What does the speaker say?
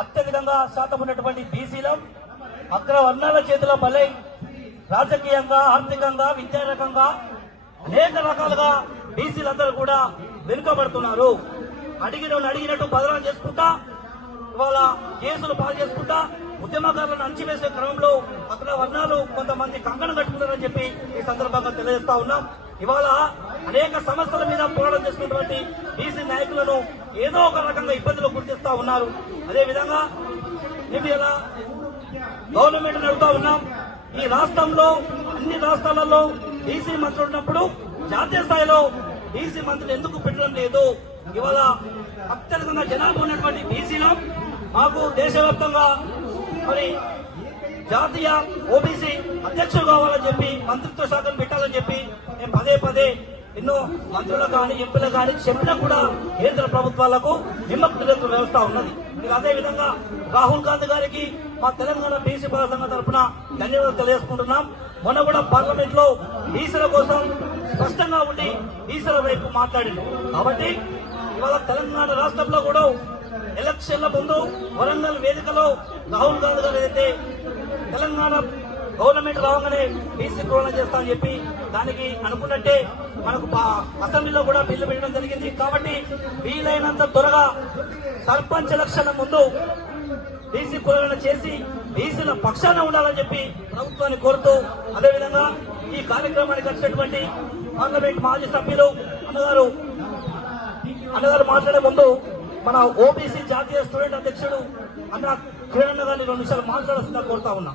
అత్యధికంగా శాతం ఉన్నటువంటి బీసీలం అగ్రవర్ణాల చేతిలో బలై రాజకీయంగా, ఆర్థికంగా, విద్యారకంగా అనేక రకాలుగా బీసీలందరూ కూడా వెనుకబడుతున్నారు. అడిగినట్టు బదనాలు చేసుకుంటా, ఇవాళ కేసులు పాలు చేసుకుంటా, ఉద్యమకారులను అణచివేసే క్రమంలో అక్కడ వర్ణాలు కొంతమంది కంకణం కట్టుకున్నారని చెప్పి ఈ సందర్భంగా తెలియజేస్తా ఉన్నాం. ఇవాళ అనేక సమస్యల మీద పోరాటం చేస్తున్నటువంటి బీసీ నాయకులను ఏదో ఒక రకంగా ఇబ్బందులు గుర్తిస్తా ఉన్నారు. అదేవిధంగా మేము ఇలా గవర్నమెంట్ అడుగుతా ఉన్నాం, ఈ రాష్ట్రంలో అన్ని రాష్ట్రాలలో బీసీ మంత్రులు ఉన్నప్పుడు జాతీయ స్థాయిలో బీసీ మంత్రులు ఎందుకు పెట్టడం లేదు? ఇవాళ అత్యధికంగా జనాభా ఉన్నటువంటి బీసీలో మాకు దేశవ్యాప్తంగా మరి జాతీయ ఓబీసీ అధ్యక్షులు కావాలని చెప్పి మంత్రిత్వ శాఖను పెట్టాలని చెప్పి మేము పదే ఎన్నో మంత్రులకు కానీ ఎంపీలకు కానీ చెప్పినా కూడా కేంద్ర ప్రభుత్వాలకు విముక్తి వ్యవస్థ ఉన్నది. అదే విధంగా రాహుల్ గాంధీ గారికి మా తెలంగాణ బీసీ సంఘం తరఫున ధన్యవాదాలు తెలియజేసుకుంటున్నాం. మొన్న కూడా పార్లమెంట్ లో బీసీల కోసం స్పష్టంగా ఉండి బీసీల వైపు మాట్లాడింది. కాబట్టి ఇవాళ తెలంగాణ రాష్ట్రంలో కూడా ఎలక్షన్ల ముందు వరంగల్ వేదికలో రాహుల్ గాంధీ గారు ఏదైతే తెలంగాణ గవర్నమెంట్ రాగానే బీసీ పూరణ చేస్తామని చెప్పి దానికి అనుకున్నట్టే మనకు అసెంబ్లీలో కూడా బిల్లు పెట్టడం జరిగింది. కాబట్టి వీలైనంత త్వరగా సర్పంచ్ ఎలక్షన్ల ముందు బీసీ పూరణ చేసి బీసీల పక్షాన ఉండాలని చెప్పి ప్రభుత్వాన్ని కోరుతూ, అదేవిధంగా ఈ కార్యక్రమానికి వచ్చినటువంటి పార్లమెంట్ మాజీ సభ్యులు అన్నగారు మాట్లాడే ముందు మన ఓబీసీ జాతీయ స్టూడెంట్ అధ్యక్షుడు అన్న కిరణ్ గారిని 2 నిమిషాలు మాట్లాడాల్సిందిగా కోరుతా ఉన్నా.